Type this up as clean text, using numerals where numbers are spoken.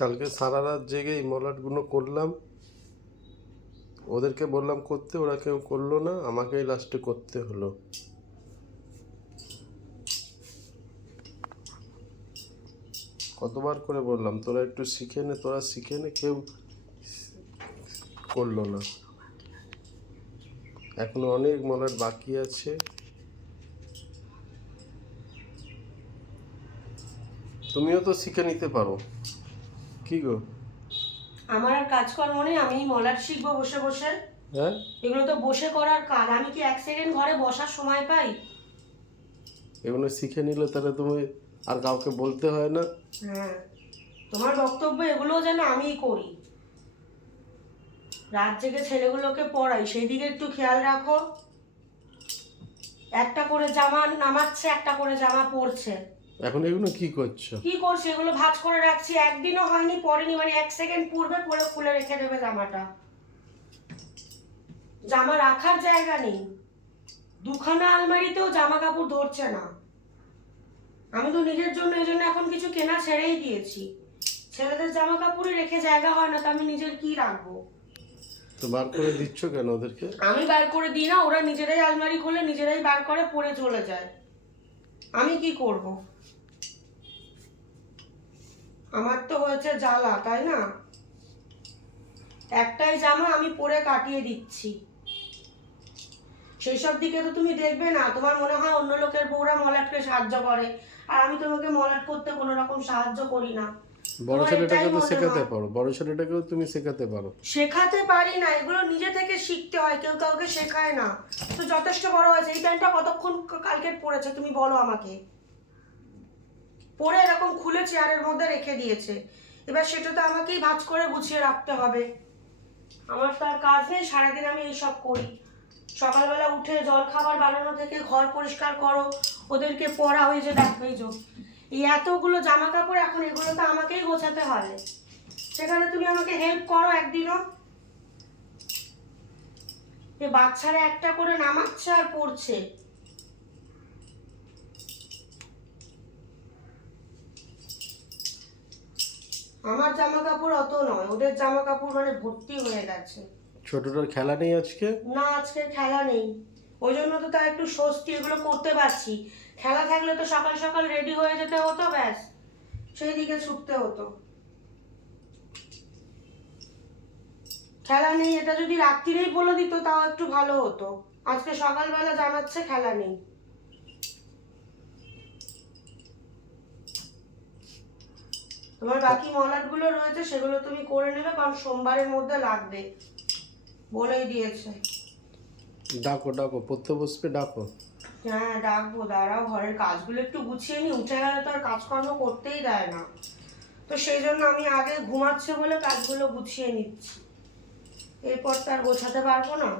কালকে সারা রাত জেগে এই মলাটগুলো করলাম, ওদেরকে বললাম করতে, ওরা কেউ করলো না, আমাকেই লাস্টে করতে হলো। কতবার করে বললাম তোরা একটু শিখে নে, তোরা শিখে নে, কেউ করলো না। এখনো অনেক মলাট বাকি আছে। তুমিও তো শিখে নিতে পারো। কি গো? আমার আর কাজকর্ম নেই, আমি মলাট শিখবো বসে বসে? হ্যাঁ, এগুলো তো বসে করার কাজ, আমি কি এক সেকেন্ড ঘরে বসার সময় পাই? এগুলো শিখে নিলে তাহলে তুমি আর কাউকে বলতে হয় না। হ্যাঁ, তোমার বক্তব্য এগুলো যেন আমিই করি, রাত জেগে ছেলেগুলোকে পড়াই, সেই দিকে একটু খেয়াল রাখো। একটা করে জামা নামাচ্ছে, একটা করে জামা পরছে। এখন এগুলো কি করছো? কি করছি? এগুলো ভাঁজ করে রাখছি, একদিনও হয়নি পরেনি, মানে এক সেকেন্ড পূর্বে পরে খুলে রেখে দেবে জামাটা। জামা রাখার জায়গা নেই, দুখানা আলমারিতেও জামা কাপড় ধরছে না। আমি তো নিজের জন্য এই জন্য এখন কিছু কেনা ছেড়েই দিয়েছি। ছেলেদের জামা কাপড়ই রেখে জায়গা হয় না, তো আমি নিজের কি রাখবো? তো বার করে দিচ্ছ কেন ওদেরকে? আমি বার করে দিই না, ওরা নিজেরাই আলমারি খুলে নিজেরাই বার করে পরে চলে যায়। আমি কি করব? আমার তো হয়েছে জ্বালা, তাই না? একটাই জামা আমি পরে কাটিয়ে দিচ্ছি, সেই সব দিকে তো তুমি দেখবে না। তোমার মনে হয় অন্য লোকের বউরা মলাটকে সাহায্য করে, আর আমি তোমাকে মলাট করতে কোনো রকম সাহায্য করি না। বড় তোমার ছেলেটাকে এটাই তো মনে শেখাতে হয়। পারো, বড় ছেলেটাকেও তুমি শেখাতে পারো। শেখাতে পারি না, এগুলো নিজে থেকে শিখতে হয়, কেউ কাউকে শেখায় না। তো যথেষ্ট বড় হয়েছে, এই প্যান্টটা কতক্ষণ কালকে পরেছে তুমি বলো আমাকে? পরে এরকম খুলে চেয়ারের মধ্যে রেখে দিয়েছে, এবার সেটা তো আমাকেই ভাঁজ করে গুছিয়ে রাখতে হবে। আমার তো আর কাজ নেই, সারাদিন আমি এইসব করি। সকালবেলা উঠে জল খাবার বানানো থেকে ঘর পরিষ্কার করো, ওদেরকে পড়া, হয়ে যে দেখো এই এতগুলো জামা কাপড়, এখন এগুলো তো আমাকেই গোছাতে হবে। সেখানে তুমি আমাকে হেল্প করো একদিনও? এ বাচ্চারা একটা করে নামাচ্ছে আর পড়ছে। আমার জামা কাপড় অত নয়, ওদের জামা কাপড় মানে ভর্তি হয়ে গেছে। ছোটটার খেলা নেই আজকে? না, আজকে খেলা নেই, ওই জন্য তো তার একটু স্বস্তি, এগুলো করতে পারছি। খেলা থাকলে তো সকাল সকাল রেডি হয়ে যেতে হতো, ব্যাস সেই দিকে ছুটতে হতো। খেলা নেই, এটা যদি রাত্রিরেই বলে দিত তাও একটু ভালো হতো। আজকে সকালবেলা জানাচ্ছে খেলা নেই। তোমার বাকি মলাট গুলো রয়েছে, সেগুলো তুমি করে নেবে, কারণ সোমবারের মধ্যে লাগবে, বলেই দিয়েছে। ডাকো ডাকো, পড়তে বসবে, ডাকো। হ্যাঁ ডাকবো, দাঁড়াও, ঘরের কাজগুলো একটু গুছিয়ে নি, উঠে গেলে তো আর কাজকর্ম করতেই দেয় না। তো সেই জন্য আমি আগে ঘুমাচ্ছে বলে কাজগুলো গুছিয়ে নিচ্ছি, এরপর তো আর গোছাতে পারবো না।